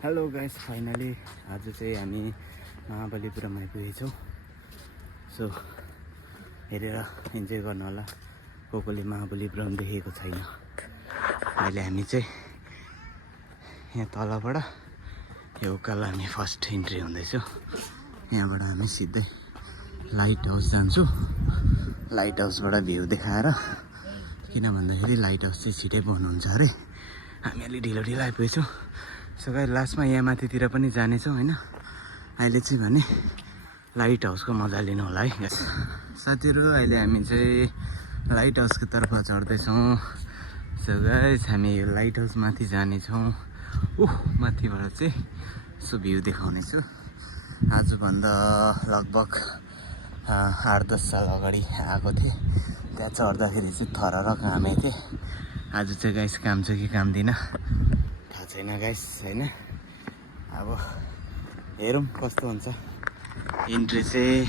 Hello guys, finally आज चाहिँ हामी महाबलिपुरम आइपुगेछौँ। सो हेरेर इन्जोय गर्नु होला। कसले महाबलिपुरम देखेको छैन। अहिले हामी चाहिँ यहाँ तलबाट यो उकालो हामी फर्स्ट इन्ट्री हुँदैछौँ। यहाँबाट हामी सिधै लाइट हाउस जान्छौँ। लाइट हाउसबाट भ्यू देखाएर, किन भन्दाखेरि लाइट हाउस चाहिँ छिटै बन्द हुन्छ अरे। हामी अलि ढिलो आइपुगेछौँ। सो गाइस, लास्टमा यहाँ माथितिर पनि जानेछौँ होइन। अहिले चाहिँ भने लाइट हाउसको मजा लिनु होला है साथीहरू। अहिले हामी चाहिँ लाइट हाउसको तर्फ चढ्दैछौँ। सो गाइस, हामी यो लाइट हाउस माथि जानेछौँ। माथिबाट चाहिँ सो भ्यू देखाउने छु। आजभन्दा लगभग 8-10 साल अगाडि आएको थिएँ। त्यहाँ चढ्दाखेरि चाहिँ थरर घामे थिएँ। आज चाहिँ गाइस काम छ कि काम दिन थाहा छैन गाइस होइन। अब हेरौँ कस्तो हुन्छ। इन्ट्री चाहिँ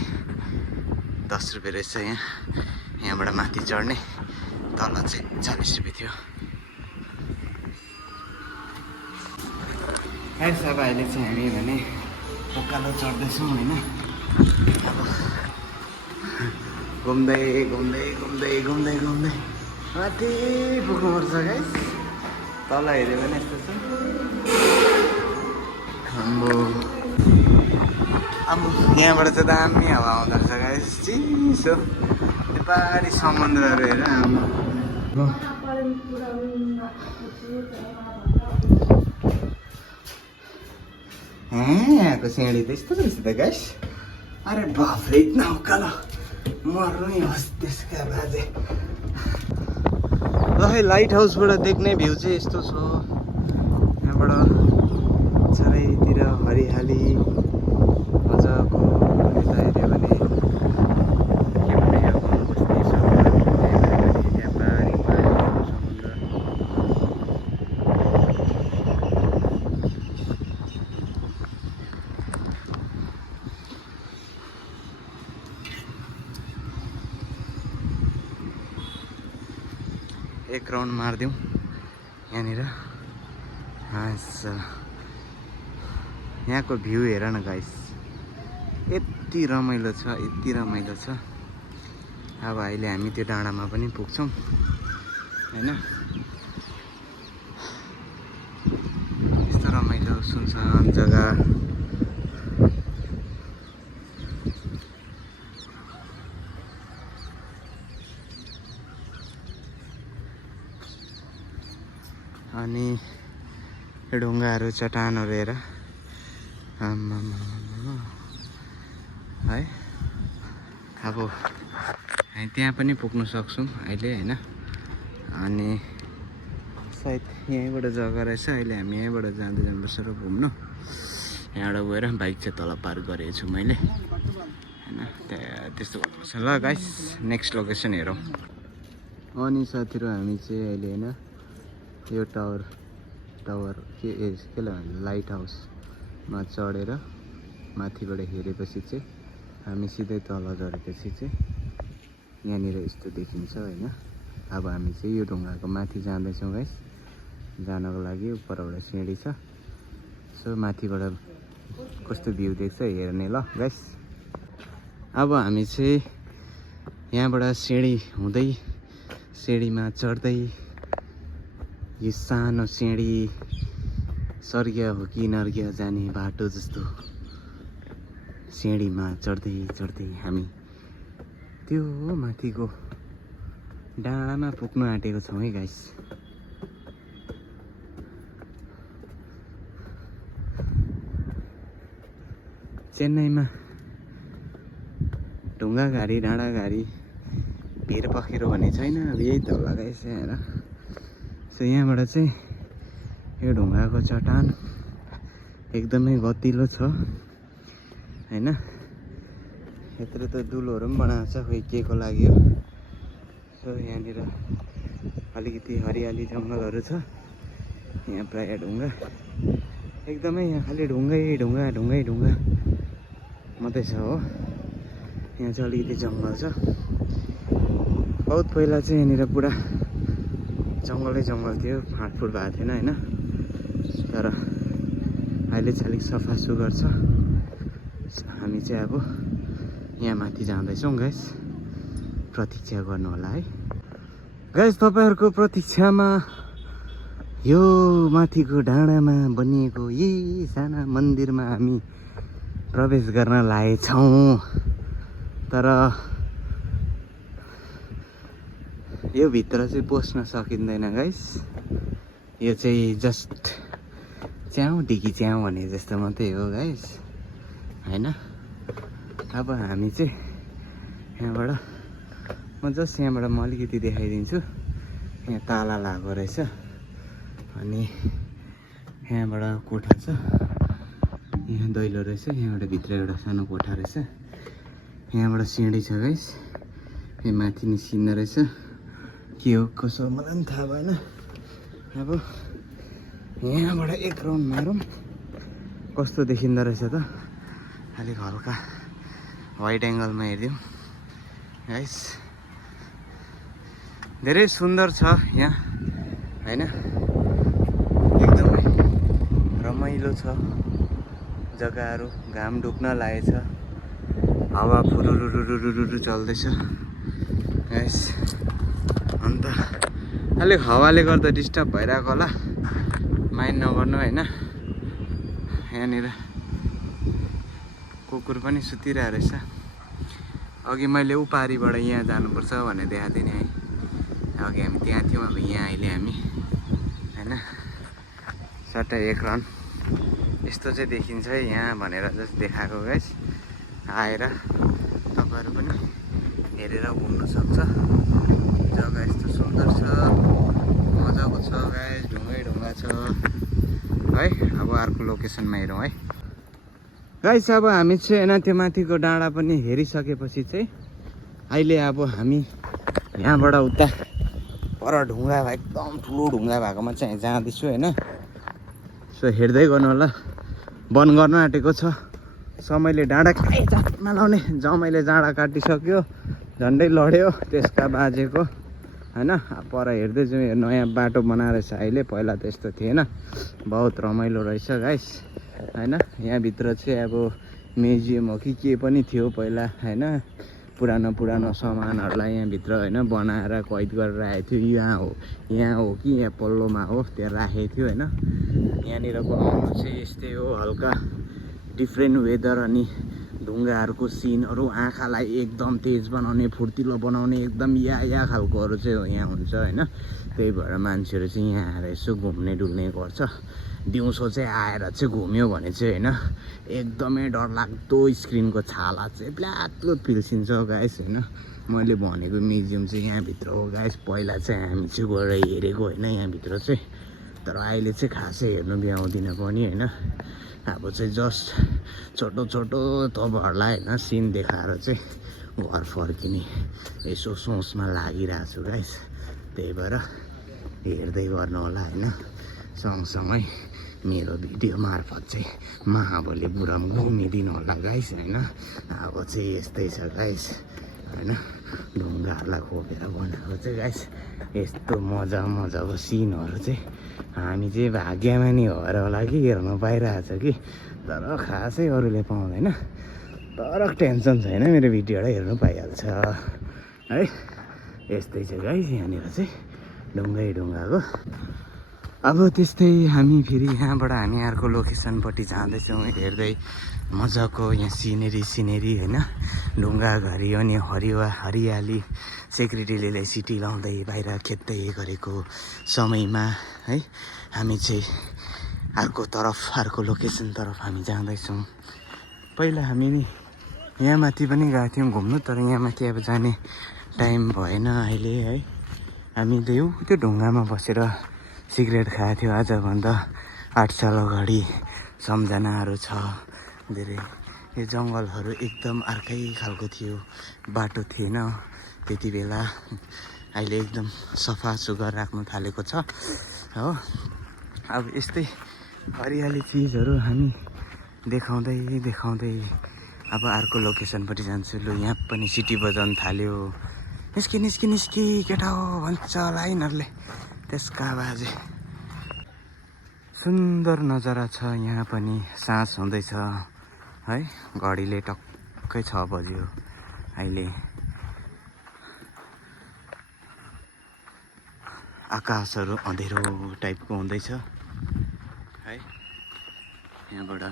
10 रुपियाँ रहेछ यहाँबाट माथि चढ्ने। तल चाहिँ 40 रुपियाँ थियो। गाइस, अब अहिले चाहिँ हामी भने उकालो चढ्दैछौँ होइन। अब घुम्दै घुम्दै घुम्दै घुम्दै घुम्दै माथि पुग्नुपर्छ गाइस। तल हेऱ्यो भने यस्तो छ। अब यहाँबाट चाहिँ दामी हावा आउँदो रहेछ गाइस। चिसो नेपाली समुद्रहरू हेर। यहाँको सिँढी त यस्तो रहेछ त गाइस। अरे बाफ्रे, इतना उकालो मर्नु नै होस् त्यसका बाजे। ल है, लाइट हाउसबाट देख्ने भ्यू चाहिँ यस्तो छ। यहाँबाट चारैतिर हरियाली मजाको। यता हेऱ्यो भने एक राउन्ड मारिदिउँ यहाँनिर। यहाँको भ्यू हेर न गाइस, यति रमाइलो छ, यति रमाइलो छ। अब अहिले हामी त्यो डाँडामा पनि पुग्छौँ होइन। यस्तो रमाइलो सुनसान जग्गा। अनि ढुङ्गाहरू चट्टानहरू हेर है। अब हामी त्यहाँ पनि पुग्नु सक्छौँ अहिले होइन। अनि सायद यहीँबाट जग्गा रहेछ। अहिले हामी यहीँबाट जाँदै जानुपर्छ र घुम्नु। यहाँबाट गएर बाइक चाहिँ तल पार्क गरेको छु मैले होइन। त्यस्तो गर्नुपर्छ। ल गाइस, नेक्स्ट लोकेसन हेरौँ। अनि साथीहरू, हामी चाहिँ अहिले होइन यो टावर के लाइट हाउसमा चढेर माथिबाट हेरेपछि चाहिँ हामी सिधै तल झरेपछि चाहिँ यहाँनिर यस्तो देखिन्छ होइन। अब हामी चाहिँ यो ढुङ्गाको माथि जाँदैछौँ गाइस। जानको लागि उपरबाट सिँढी छ। सो माथिबाट कस्तो भ्यू देख्छ हेर्ने ल गाइस। अब हामी चाहिँ यहाँबाट सिँढी हुँदै सिँढीमा चढ्दै, यो सानो सिँढी स्वर्ग हो कि नर्ग जाने बाटो जस्तो सिँढीमा चढ्दै चढ्दै हामी त्यो माथिको डाँडामा पुग्नु आँटेको छौँ है गाइस। चेन्नईमा ढुङ्गा घारी डाँडा घारी भिर पखेरो भन्ने छैन। अब यही त होला गाइस हेर। सो यहाँबाट चाहिँ यो ढुङ्गाको चट्टान एकदमै गतिलो छ होइन। यत्रो त दुलोहरू पनि बनाएको छ, खोइ के को लागि हो। सो यहाँनिर अलिकति हरियाली जङ्गलहरू छ। यहाँ प्रायः ढुङ्गा एकदमै, यहाँ खालि ढुङ्गै ढुङ्गा ढुङ्गै ढुङ्गा मात्रै छ हो। यहाँ चाहिँ अलिकति जङ्गल छ। बहुत पहिला चाहिँ यहाँनिर पुरा जङ्गलै जङ्गल थियो, फाँडफुँड भएको थिएन होइन। तर अहिले चाहिँ अलिक सफा सुग्घर छ। हामी चाहिँ अब यहाँ माथि जाँदैछौँ गाइस, प्रतीक्षा गर्नु होला है गाइस। तपाईहरुको प्रतीक्षामा यो माथिको डाँडामा बनिएको यही साना मन्दिरमा हामी प्रवेश गर्न लागेछौँ। तर यो भित्र चाहिँ पस्न सकिँदैन गाइस। यो चाहिँ जस्ट च्याउ ढिकी च्याउ भने जस्तो मात्रै हो गाइस हैन। अब हामी चाहिँ यहाँबाट म अलिकति देखाइदिन्छु। यहाँ ताला लागेको रहेछ अनि यहाँबाट कोठा छ, यहाँ दैलो रहेछ, यहाँबाट भित्र एउटा सानो कोठा रहेछ, यहाँबाट सिँढी छ गाइस। यहाँ माथि निस्किँदो रहेछ, के हो कसो मलाई पनि थाहा भएन। अब यहाँबाट एक राउन्ड मारौँ, कस्तो देखिँदो रहेछ त। अलिक हल्का वाइड एङ्गलमा हेरिदिउँ गाइस। धेरै सुन्दर छ यहाँ हैन, एकदमै रमाइलो छ जग्गाहरू। घाम डुब्न लागेछ, हावा फुरुरुरुरुरु चल्दैछ गाइस। अन्त अलिक हावाले गर्दा डिस्टर्ब भइरहेको होला, माइन्ड नगर्नु हैन। यहाँनिर कुकुर पनि सुतिरहेको रहेछ। अघि मैले उपारिबाट यहाँ जानुपर्छ भनेर देखाएको थिएँ नि है। अघि हामी त्यहाँ थियौँ, अब यहाँ अहिले हामी हैन। सट्टै एक राउन्ड यस्तो चाहिँ देखिन्छ है यहाँ भनेर जस्ट देखाएको गाइस। आएर तपाईँहरू पनि हेरेर घुम्नु सक्छ। जग्गा यस्तो सुन्दर छ, मजाको छ गाइस, ढुङ्गा छ है। अब अर्को लोकेसनमा हेरौँ है गाइस। अब हामी चाहिँ होइन त्यो माथिको डाँडा पनि हेरिसकेपछि चाहिँ अहिले अब हामी यहाँबाट उता पर ढुङ्गा एकदम ठुलो ढुङ्गा भएकोमा चाहिँ जाँदैछु होइन। सो हेर्दै गर्नु होला। बन्द गर्न आँटेको छ समयले, डाँडा कहीँ जात नलाउने। जमाइले डाँडा काटिसक्यो, झन्डै लड्यो त्यसका बाजेको हैन। पर हेर्दै जाउँ, नयाँ बाटो बनाएर छ अहिले, पहिला त यस्तो थिएन। बहुत रमाइलो रहेछ गाइस हैन। यहाँभित्र चाहिँ अब म्युजियम हो कि के पनि थियो पहिला हैन। पुरानो सामानहरूलाई यहाँभित्र हैन बनाएर कैद गरेर राखेको थियो। यहाँ हो कि यहाँ पल्लोमा हो त्यहाँ राखेको थियो हैन। यहाँनिरको आउनु चाहिँ यस्तै हो, हल्का डिफ्रेन्ट वेदर अनि ढुङ्गाहरूको सिनहरू आँखालाई एकदम तेज बनाउने, फुर्तिलो बनाउने एकदम या खालकोहरू चाहिँ यहाँ हुन्छ हैन। त्यही भएर मान्छेहरू चाहिँ यहाँ आएर यसो घुम्ने डुल्ने गर्छ। दिउँसो चाहिँ आएर चाहिँ घुम्यो भने चाहिँ हैन एकदमै डरलाग्दो स्क्रिनको छाला चाहिँ ब्ल्याक पिल्सिन्छ गाइस हैन। मैले भनेको म्युजियम चाहिँ यहाँभित्र हो गाइस। पहिला चाहिँ हामी चाहिँ गएर हेरेको होइन यहाँभित्र चाहिँ, तर अहिले चाहिँ खासै हेर्नु भ्याउँदिन पनि हैन। अब चाहिँ जस्ट छोटो तपाईँहरूलाई होइन सिन देखाएर चाहिँ घर फर्किने यसो सोचमा लागिरहेको छु गाइस। त्यही भएर हेर्दै गर्नु होला होइन। सँगसँगै मेरो भिडियो मार्फत चाहिँ महाबलिपुरम घुमिदिनु होला गाइस होइन। अब चाहिँ यस्तै छ गाइस होइन। ढुङ्गाहरूलाई खोपेर बनाएको चाहिँ गाइस यस्तो मजाको सिनहरू चाहिँ हामी चाहिँ भाग्यमा नि भएर होला कि हेर्नु पाइरहेछ कि, तर खासै अरूले पाउँदैन। तर टेन्सन छैन, मेरो भिडियोलाई हेर्नु पाइहाल्छ है। यस्तै छ गाइस यहाँनिर चाहिँ ढुङ्गाको। अब त्यस्तै हामी फेरि यहाँबाट हामी अर्को लोकेसनपट्टि जाँदैछौँ। हेर्दै मजाको यहाँ सिनेरी होइन, ढुङ्गा घरि अनि हरियाली सेक्रेटरीले सिटी लाउँदै बाहिर खेद्दै गरेको समयमा है हामी चाहिँ अर्को लोकेसन तरफ हामी जाँदैछौँ। पहिला हामी नि यहाँ माथि पनि गएको थियौँ घुम्नु, तर यहाँ माथि अब जाने टाइम भएन अहिले है। हामीले त्यो ढुङ्गामा बसेर सिगरेट खाएको थियो आजभन्दा 8 साल अगाडि। सम्झनाहरू छ धेरै। यो जङ्गलहरू एकदम अर्कै खालको थियो, बाटो थिएन त्यति बेला। अहिले एकदम सफा सुग्घर राख्नु थालेको छ हो। अब यस्तै हरियाली चिजहरू हामी देखाउँदै अब अर्को लोकेसनपट्टि जान्छु। लु यहाँ पनि सिटी बजाउनु थाल्यो। निस्की केटा हो भन्छ होला यिनीहरूले त्यसका बाजे। सुन्दर नजारा छ। यहाँ पनि साँझ हुँदैछ है, घडीले टक्कै 6 बज्यो अहिले। आकाशहरू अँधेरो टाइपको हुँदैछ है। यहाँबाट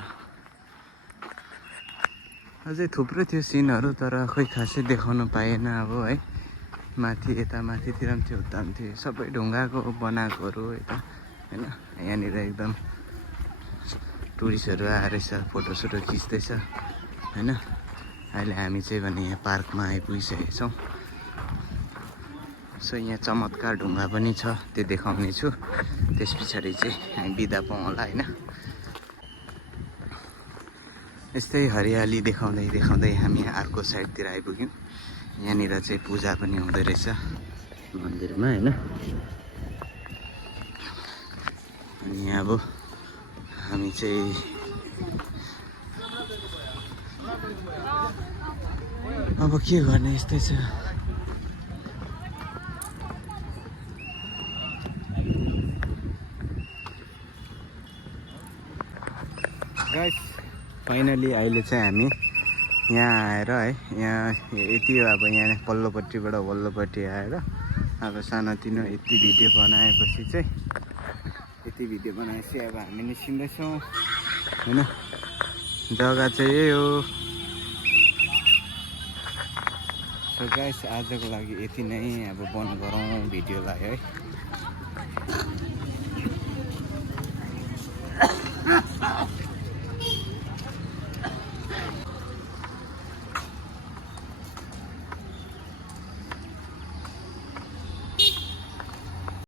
अझै थुप्रै थियो सिनहरू, तर खोइ खासै देखाउन पाएन अब है। माथि यता माथितिर पनि थियो, उता पनि थियो, सबै ढुङ्गाको बनाएकोहरू यता होइन। यहाँनिर एकदम टुरिस्टहरू आएर फोटोसोटो खिच्दैछ होइन। अहिले हामी चाहिँ भने यहाँ पार्कमा आइपुगिसकेका छौँ। सो यहाँ चमत्कार ढुङ्गा पनि छ, त्यो देखाउने छु। त्यस पछाडि चाहिँ हामी बिदा पाउँ होला होइन। यस्तै हरियाली देखाउँदै देखाउँदै हामी अर्को साइडतिर आइपुग्यौँ। यहाँनिर चाहिँ पूजा पनि हुँदो रहेछ मन्दिरमा होइन। अनि अब हामी चाहिँ अब के गर्ने, यस्तै छ। गाइस फाइनली अहिले चाहिँ हामी यहाँ आएर है, यहाँ यति अब यहाँ पल्लोपट्टिबाट वल्लोपट्टि आएर अब सानोतिनो यति भिडियो बनाएपछि चाहिँ अब हामी निस्किँदैछौँ होइन। जग्गा चाहिँ यही हो। सो गाइस आजको लागि यति नै, अब बन्द गरौँ भिडियोलाई है।